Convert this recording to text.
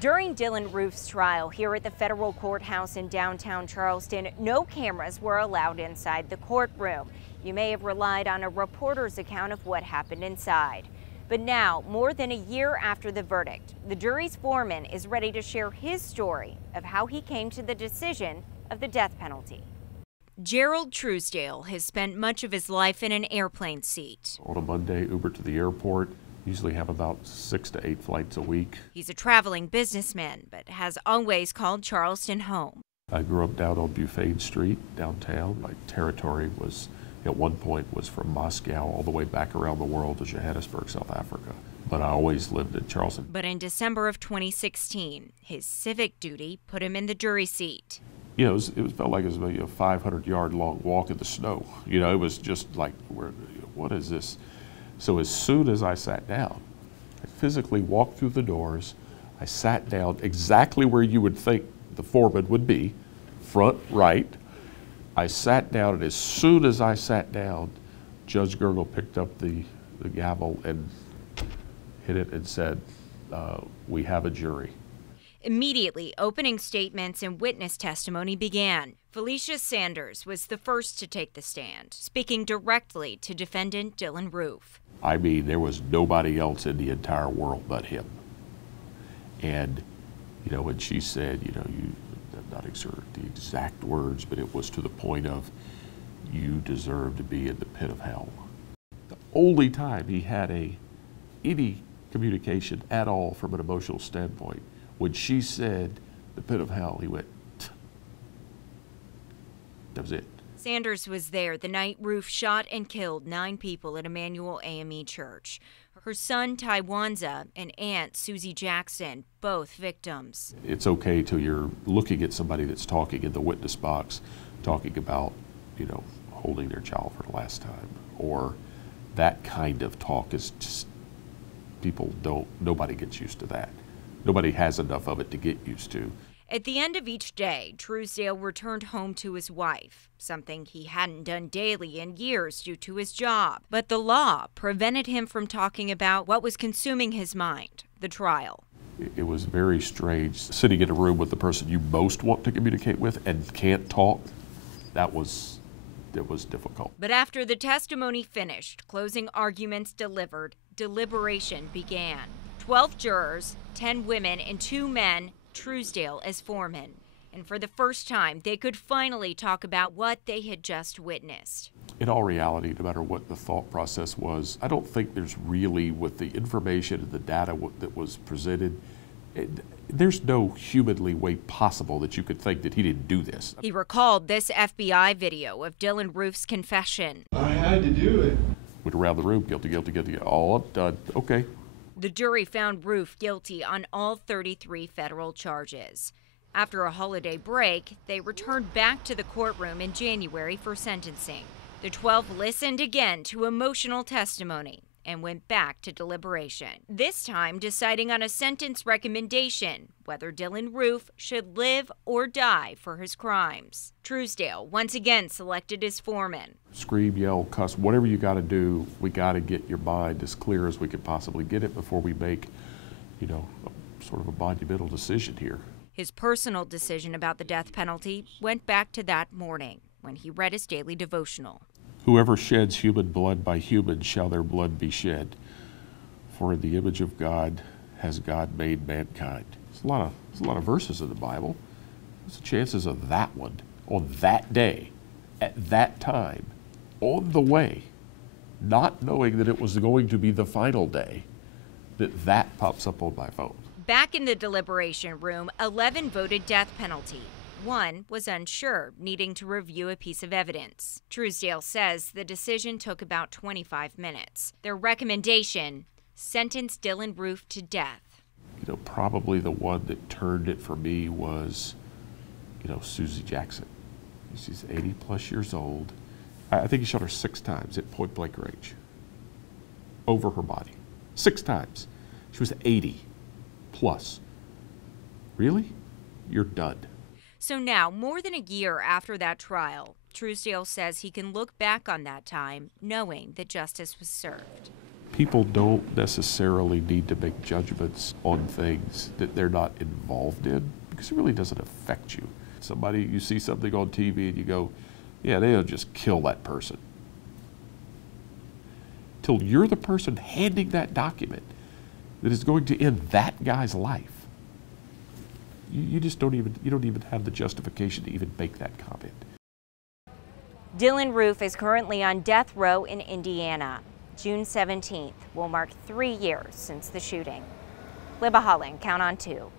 During Dylann Roof's trial here at the federal courthouse in downtown Charleston, no cameras were allowed inside the courtroom. You may have relied on a reporter's account of what happened inside. But now, more than a year after the verdict, the jury's foreman is ready to share his story of how he came to the decision of the death penalty. Gerald Truesdale has spent much of his life in an airplane seat. On a Monday, Uber to the airport. Usually have about 6 to 8 flights a week. He's a traveling businessman, but has always called Charleston home. I grew up down on Buffet Street, downtown. My territory was, at one point, was from Moscow all the way back around the world to Johannesburg, South Africa. But I always lived in Charleston. But in December of 2016, his civic duty put him in the jury seat. You know, it felt like it was maybe a 500-yard long walk in the snow. You know, it was just like, what is this? So as soon as I sat down, I physically walked through the doors. I sat down exactly where you would think the foreman would be, front right. I sat down, and as soon as I sat down, Judge Gergel picked up the gavel and hit it and said, we have a jury. Immediately, opening statements and witness testimony began. Felicia Sanders was the first to take the stand, speaking directly to defendant Dylann Roof. I mean, there was nobody else in the entire world but him. And, you know, when she said, you know, I'm not sure the exact words, but it was to the point of, you deserve to be in the pit of hell. The only time he had any communication at all from an emotional standpoint, when she said the pit of hell, he went, that was it. Sanders was there the night Roof shot and killed 9 people at Emmanuel AME Church. Her son, Ty Wanza, and aunt, Susie Jackson, both victims. It's okay till you're looking at somebody that's talking in the witness box, talking about, you know, holding their child for the last time, or that kind of talk is just, nobody gets used to that. Nobody has enough of it to get used to. At the end of each day, Truesdale returned home to his wife, something he hadn't done daily in years due to his job. But the law prevented him from talking about what was consuming his mind, the trial. It was very strange sitting in a room with the person you most want to communicate with and can't talk. It was difficult. But after the testimony finished, closing arguments delivered, deliberation began. 12 jurors, 10 women and 2 men, Truesdale as foreman. And for the first time, they could finally talk about what they had just witnessed. In all reality, no matter what the thought process was, I don't think there's really, with the information and the data that was presented, there's no humanly way possible that you could think that he didn't do this. He recalled this FBI video of Dylann Roof's confession. I had to do it. Went around the room, guilty, guilty, guilty, all done, okay. The jury found Roof guilty on all 33 federal charges. After a holiday break, they returned back to the courtroom in January for sentencing. The 12 listened again to emotional testimony and went back to deliberation, this time deciding on a sentence recommendation, whether Dylann Roof should live or die for his crimes. Truesdale once again selected as foreman. Scream, yell, cuss, whatever you got to do, we got to get your mind as clear as we could possibly get it before we make, you know, sort of a monumental decision here. His personal decision about the death penalty went back to that morning when he read his daily devotional. Whoever sheds human blood, by human shall their blood be shed. For in the image of God has God made mankind. There's a lot of verses in the Bible. What's the chances of that one on that day, at that time, on the way, not knowing that it was going to be the final day, that pops up on my phone? Back in the deliberation room, 11 voted death penalty. 1 was unsure, needing to review a piece of evidence. Truesdale says the decision took about 25 minutes. Their recommendation, sentence Dylann Roof to death. You know, probably the one that turned it for me was, you know, Susie Jackson. She's 80 plus years old. I think he shot her 6 times at point blank range. Over her body. 6 times. She was 80 plus. Really? You're done. So now, more than a year after that trial, Truesdale says he can look back on that time knowing that justice was served. People don't necessarily need to make judgments on things that they're not involved in, because it really doesn't affect you. Somebody, you see something on TV and you go, yeah, they'll just kill that person. Till you're the person handing that document that is going to end that guy's life. You just don't even have the justification to even make that comment. Dylann Roof is currently on death row in Indiana. June 17th will mark 3 years since the shooting. Libba Holland, Count on 2.